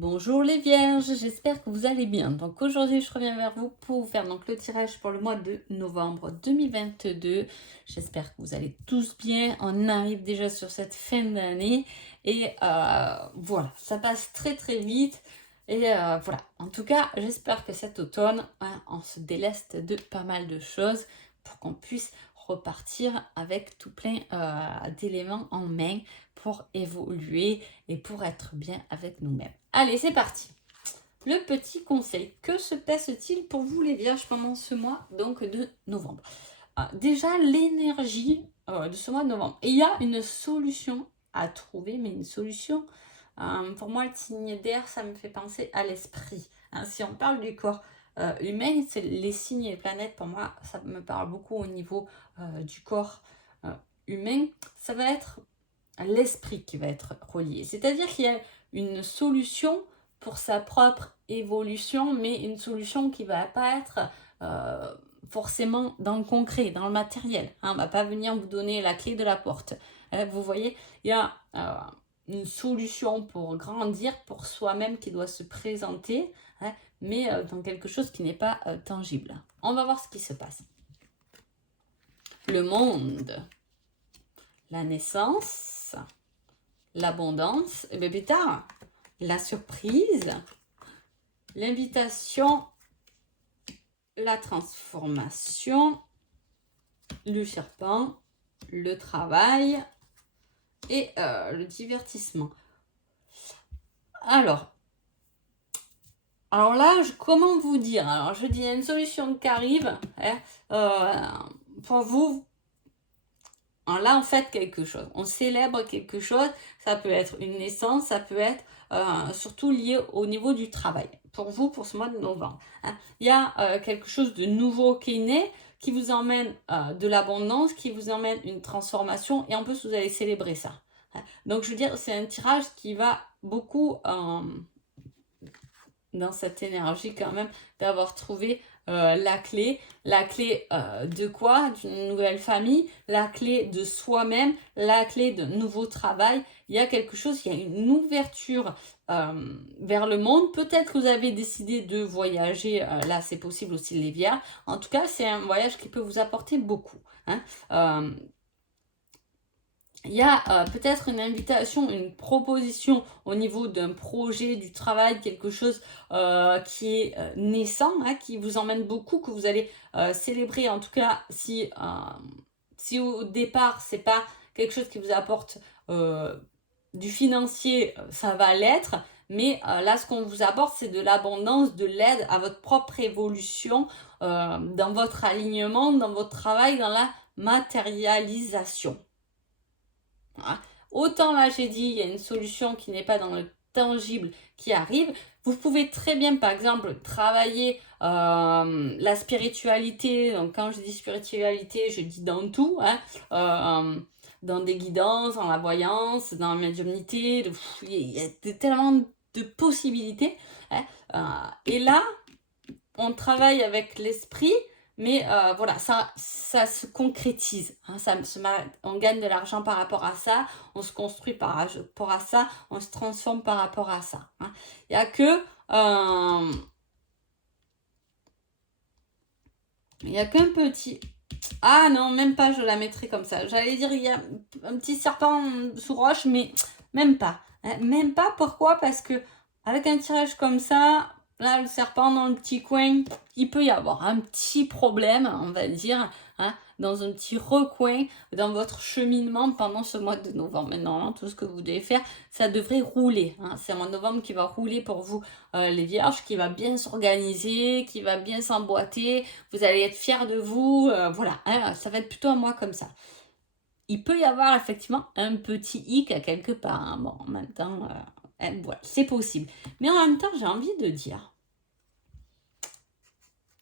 Bonjour les vierges, j'espère que vous allez bien. Donc aujourd'hui, je reviens vers vous pour vous faire donc le tirage pour le mois de novembre 2022. J'espère que vous allez tous bien. On arrive déjà sur cette fin d'année et voilà, ça passe très très vite. Et voilà, en tout cas, j'espère que cet automne, on se déleste de pas mal de choses pour qu'on puisse repartir avec tout plein d'éléments en main pour évoluer et pour être bien avec nous-mêmes. Allez, c'est parti. Le petit conseil, que se passe-t-il pour vous les vierges pendant ce mois donc de novembre? Déjà, l'énergie de ce mois de novembre. Et il y a une solution à trouver, mais une solution, pour moi, le signe d'air, ça me fait penser à l'esprit. Si on parle du corps humain, c'est les signes et les planètes, pour moi, ça me parle beaucoup au niveau du corps humain. Ça va être l'esprit qui va être relié. C'est-à-dire qu'il y a une solution pour sa propre évolution, mais une solution qui ne va pas être forcément dans le concret, dans le matériel. On ne va pas venir vous donner la clé de la porte. Vous voyez, il y a une solution pour grandir, pour soi-même qui doit se présenter, mais dans quelque chose qui n'est pas tangible. On va voir ce qui se passe. Le monde, la naissance, l'abondance, et bien plus tard, la surprise, l'invitation, la transformation, le serpent, le travail et le divertissement. Alors là, comment vous dire? Alors, je dis, il y a une solution qui arrive pour vous. Alors là, on fête quelque chose, on célèbre quelque chose, ça peut être une naissance, ça peut être surtout lié au niveau du travail. Pour vous, pour ce mois de novembre, il y a quelque chose de nouveau qui est né, qui vous emmène de l'abondance, qui vous emmène une transformation, et en plus, vous allez célébrer ça. Donc, je veux dire, c'est un tirage qui va beaucoup dans cette énergie quand même d'avoir trouvé la clé de quoi? D'une nouvelle famille, la clé de soi-même, la clé d'un nouveau travail. Il y a quelque chose, il y a une ouverture vers le monde. Peut-être que vous avez décidé de voyager, là c'est possible aussi les vierges. En tout cas, c'est un voyage qui peut vous apporter beaucoup. Il y a peut-être une invitation, une proposition au niveau d'un projet, du travail, quelque chose qui est naissant, qui vous emmène beaucoup, que vous allez célébrer. En tout cas, si au départ, c'est pas quelque chose qui vous apporte du financier, ça va l'être. Mais là, ce qu'on vous apporte, c'est de l'abondance, de l'aide à votre propre évolution, dans votre alignement, dans votre travail, dans la matérialisation. Autant là j'ai dit, il y a une solution qui n'est pas dans le tangible qui arrive. Vous pouvez très bien, par exemple, travailler la spiritualité. Donc quand je dis spiritualité, je dis dans tout, dans des guidances, dans la voyance, dans la médiumnité. Il y a tellement de possibilités. Et là, on travaille avec l'esprit, mais voilà, ça se concrétise. On gagne de l'argent par rapport à ça, on se construit par rapport à ça, on se transforme par rapport à ça. Il n'y a que... il n'y a qu'un petit... Ah non, même pas, je la mettrai comme ça. J'allais dire, il y a un petit serpent sous roche, mais même pas. Même pas, pourquoi? Parce que avec un tirage comme ça, là, le serpent dans le petit coin, il peut y avoir un petit problème, on va dire, dans un petit recoin dans votre cheminement pendant ce mois de novembre. Maintenant, tout ce que vous devez faire, ça devrait rouler. C'est un mois de novembre qui va rouler pour vous, les vierges, qui va bien s'organiser, qui va bien s'emboîter. Vous allez être fiers de vous. Voilà, ça va être plutôt un mois comme ça. Il peut y avoir effectivement un petit hic à quelque part. Bon, en même temps, voilà, c'est possible. Mais en même temps, j'ai envie de dire,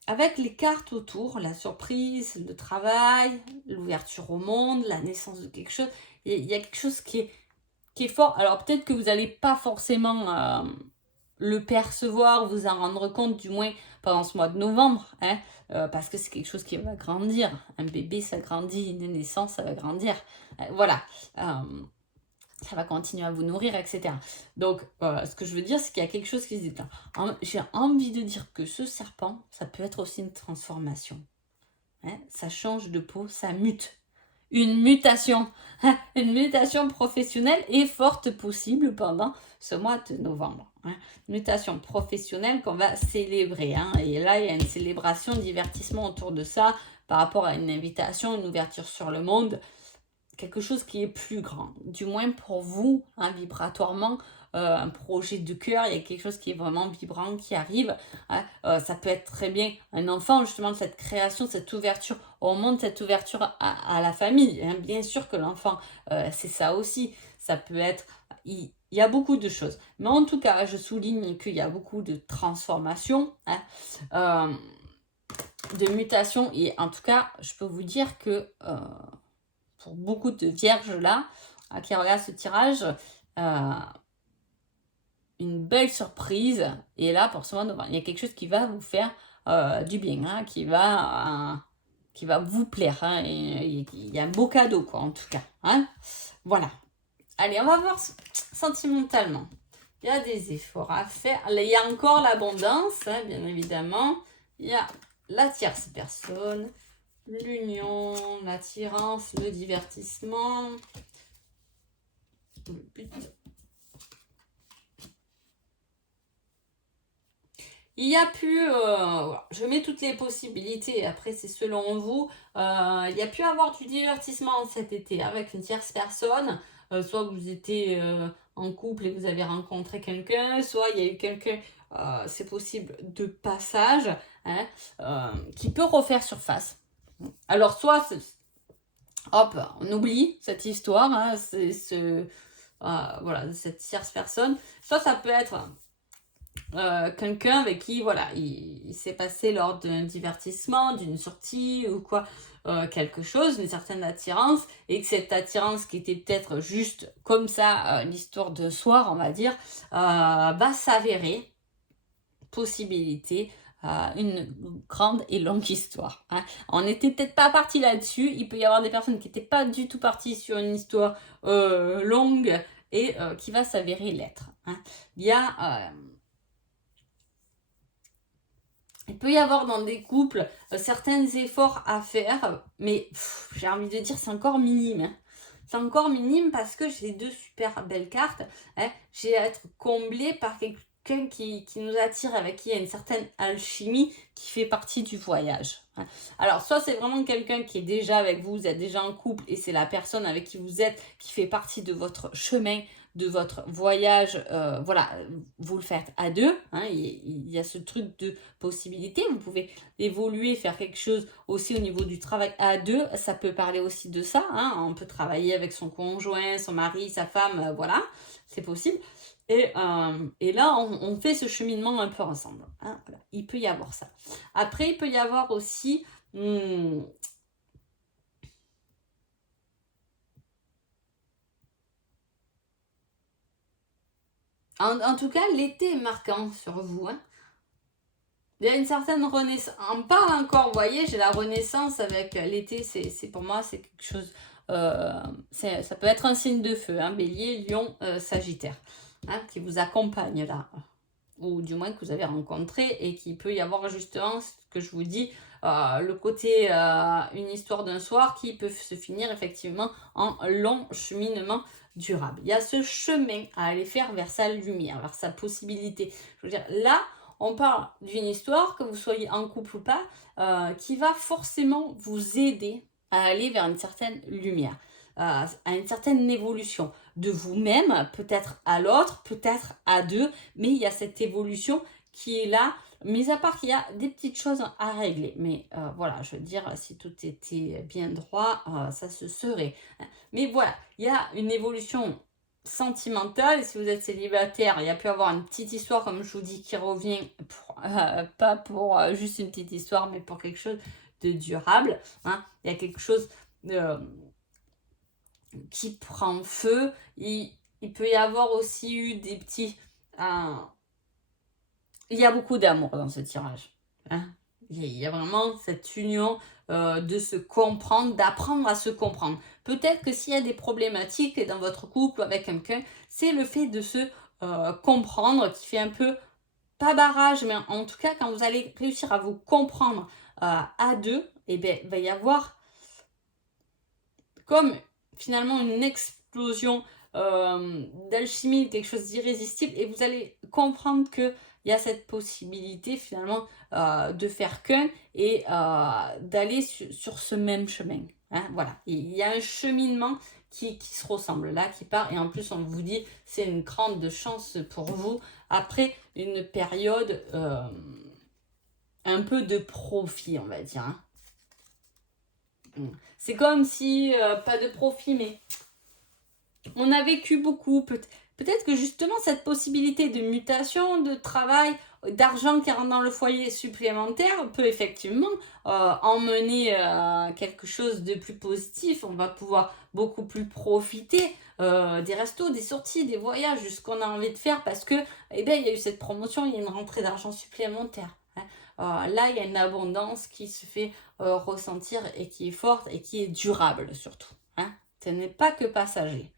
avec les cartes autour, la surprise, le travail, l'ouverture au monde, la naissance de quelque chose, il y a quelque chose qui est fort. Alors peut-être que vous n'allez pas forcément le percevoir, vous en rendre compte, du moins pendant ce mois de novembre, parce que c'est quelque chose qui va grandir. Un bébé, ça grandit, une naissance, ça va grandir. Voilà. ça va continuer à vous nourrir, etc. Donc, ce que je veux dire, c'est qu'il y a quelque chose qui se détend. J'ai envie de dire que ce serpent, ça peut être aussi une transformation. Hein, ça change de peau, ça mute. Une mutation professionnelle est forte possible pendant ce mois de novembre. Hein. Mutation professionnelle qu'on va célébrer. Hein. Et là, il y a une célébration, divertissement autour de ça par rapport à une invitation, une ouverture sur le monde. Quelque chose qui est plus grand, du moins pour vous, hein, vibratoirement, un projet de cœur, il y a quelque chose qui est vraiment vibrant qui arrive. Hein. Ça peut être très bien un enfant, justement, cette création, cette ouverture au monde, cette ouverture à la famille. Hein. Bien sûr que l'enfant, c'est ça aussi. Ça peut être... Il y a beaucoup de choses. Mais en tout cas, je souligne qu'il y a beaucoup de transformations, hein, de mutations. Et en tout cas, je peux vous dire que... pour beaucoup de vierges là, qui regardent ce tirage, une belle surprise. Et là, pour ce mois de novembre, il y a quelque chose qui va vous faire du bien, hein, qui va vous plaire. Hein, et il y a un beau cadeau, quoi, en tout cas. Hein. Voilà. Allez, on va voir sentimentalement. Il y a des efforts à faire. Il y a encore l'abondance, hein, bien évidemment. Il y a la tierce personne. L'union, l'attirance, le divertissement, le but. Il y a pu, je mets toutes les possibilités, après c'est selon vous, il y a pu avoir du divertissement cet été avec une tierce personne, soit vous étiez en couple et vous avez rencontré quelqu'un, soit il y a eu quelqu'un, c'est possible, de passage, hein, qui peut refaire surface. Alors, soit, hop, on oublie cette histoire, hein, voilà, cette tierce personne. Soit ça peut être quelqu'un avec qui, voilà, il s'est passé lors d'un divertissement, d'une sortie ou quoi, quelque chose, une certaine attirance, et que cette attirance qui était peut-être juste comme ça, l'histoire de soir, on va dire, va s'avérer possibilité, une grande et longue histoire. Hein. On n'était peut-être pas parti là-dessus. Il peut y avoir des personnes qui n'étaient pas du tout parties sur une histoire longue et qui va s'avérer l'être. Hein. Il peut y avoir dans des couples certains efforts à faire, mais j'ai envie de dire c'est encore minime. Hein. C'est encore minime parce que j'ai deux super belles cartes. Hein. J'ai à être comblée par quelqu'un qui nous attire, avec qui il y a une certaine alchimie qui fait partie du voyage. Hein. Alors, soit c'est vraiment quelqu'un qui est déjà avec vous, vous êtes déjà en couple et c'est la personne avec qui vous êtes qui fait partie de votre chemin, de votre voyage, voilà, vous le faites à deux, hein, il y a ce truc de possibilité, vous pouvez évoluer, faire quelque chose aussi au niveau du travail à deux, ça peut parler aussi de ça, hein, on peut travailler avec son conjoint, son mari, sa femme, voilà, c'est possible. Et là, on fait ce cheminement un peu ensemble. Hein, voilà. Il peut y avoir ça. Après, il peut y avoir aussi... En tout cas, l'été est marquant sur vous. Hein. Il y a une certaine renaissance. On parle encore, vous voyez, j'ai la renaissance avec l'été. C'est pour moi, c'est quelque chose... ça peut être un signe de feu. Hein, Bélier, Lion, Sagittaire. Hein, qui vous accompagne là. Ou du moins que vous avez rencontré et qu'il peut y avoir justement ce que je vous dis, le côté une histoire d'un soir qui peut se finir effectivement en long cheminement durable. Il y a ce chemin à aller faire vers sa lumière, vers sa possibilité. Je veux dire, là, on parle d'une histoire, que vous soyez en couple ou pas, qui va forcément vous aider à aller vers une certaine lumière, à une certaine évolution de vous-même, peut-être à l'autre, peut-être à deux, mais il y a cette évolution qui est là, mis à part qu'il y a des petites choses à régler. Mais voilà, je veux dire, si tout était bien droit, ça se serait. Mais voilà, il y a une évolution sentimentale. Et si vous êtes célibataire, il y a pu avoir une petite histoire, comme je vous dis, qui revient, pas pour juste une petite histoire, mais pour quelque chose de durable. Hein. Il y a quelque chose qui prend feu. Il peut y avoir aussi eu des petits... il y a beaucoup d'amour dans ce tirage. Hein. Il y a vraiment cette union de se comprendre, d'apprendre à se comprendre. Peut-être que s'il y a des problématiques dans votre couple ou avec quelqu'un, c'est le fait de se comprendre qui fait un peu, pas barrage, mais en tout cas, quand vous allez réussir à vous comprendre à deux, et bien, il va y avoir comme finalement une explosion d'alchimie, quelque chose d'irrésistible, et vous allez comprendre qu'il y a cette possibilité finalement de faire qu'un et d'aller sur ce même chemin. Hein, voilà, il y a un cheminement qui se ressemble là, qui part, et en plus on vous dit c'est une grande chance pour vous après une période un peu de profit, on va dire. Hein. C'est comme si, pas de profit, mais on a vécu beaucoup. Peut-être que justement cette possibilité de mutation, de travail, d'argent qui rentre dans le foyer supplémentaire peut effectivement emmener quelque chose de plus positif. On va pouvoir beaucoup plus profiter des restos, des sorties, des voyages, de ce qu'on a envie de faire parce que il y a eu cette promotion, il y a une rentrée d'argent supplémentaire. Hein. Là, il y a une abondance qui se fait ressentir et qui est forte et qui est durable surtout. Hein. Ce n'est pas que passager.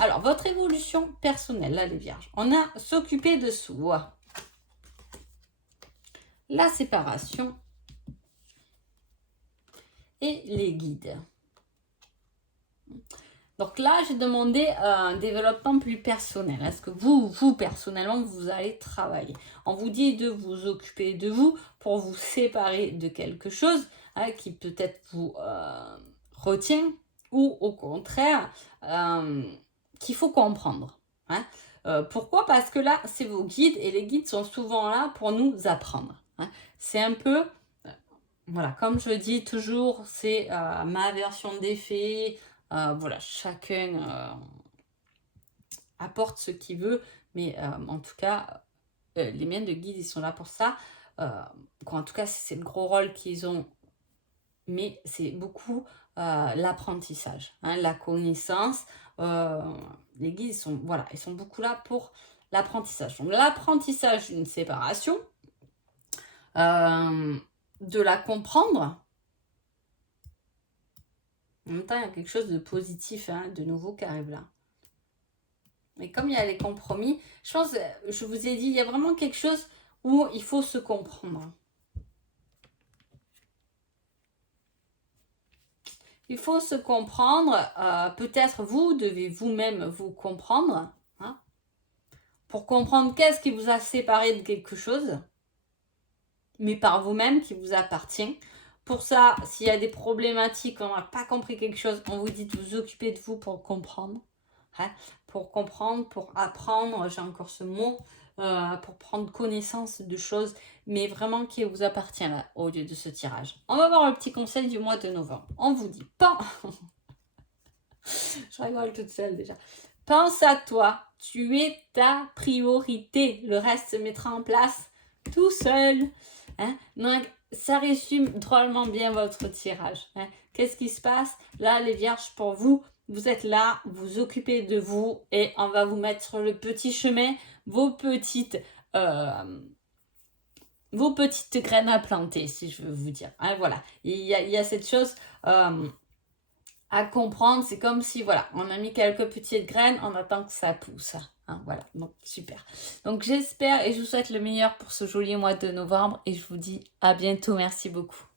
Alors, votre évolution personnelle, là, les vierges. On a s'occuper de soi. La séparation. Et les guides. Donc là, j'ai demandé un développement plus personnel. Est-ce que vous, personnellement, vous allez travailler? On vous dit de vous occuper de vous pour vous séparer de quelque chose qui peut-être vous retient ou au contraire qu'il faut comprendre. Hein. Pourquoi? Parce que là, c'est vos guides et les guides sont souvent là pour nous apprendre. Hein. C'est un peu, voilà, comme je dis toujours, c'est ma version des faits. Voilà, chacun apporte ce qu'il veut, mais en tout cas, les miens de guide, ils sont là pour ça. En tout cas, c'est le gros rôle qu'ils ont, mais c'est beaucoup l'apprentissage, hein, la connaissance. Les guides, ils sont beaucoup là pour l'apprentissage. Donc, l'apprentissage d'une séparation, de la comprendre. En même temps, il y a quelque chose de positif, hein, de nouveau qui arrive là. Mais comme il y a les compromis, je pense, je vous ai dit, il y a vraiment quelque chose où il faut se comprendre. Il faut se comprendre. Peut-être vous devez vous-même vous comprendre. Hein, pour comprendre qu'est-ce qui vous a séparé de quelque chose. Mais par vous-même, qui vous appartient. Pour ça, s'il y a des problématiques, on n'a pas compris quelque chose, on vous dit de vous occuper de vous pour comprendre. Hein, pour comprendre, pour apprendre, j'ai encore ce mot, pour prendre connaissance de choses, mais vraiment qui vous appartient là, au lieu de ce tirage. On va voir le petit conseil du mois de novembre. On vous dit, je rigole toute seule déjà. Pense à toi, tu es ta priorité. Le reste se mettra en place tout seul. Hein? Donc, ça résume drôlement bien votre tirage. Hein? Qu'est-ce qui se passe? Là, les vierges, pour vous, vous êtes là, vous occupez de vous et on va vous mettre sur le petit chemin, vos petites graines à planter, si je veux vous dire. Hein, voilà, il y a cette chose à comprendre. C'est comme si, voilà, on a mis quelques petites graines, on attend que ça pousse. Hein, voilà, donc super. Donc j'espère et je vous souhaite le meilleur pour ce joli mois de novembre et je vous dis à bientôt. Merci beaucoup.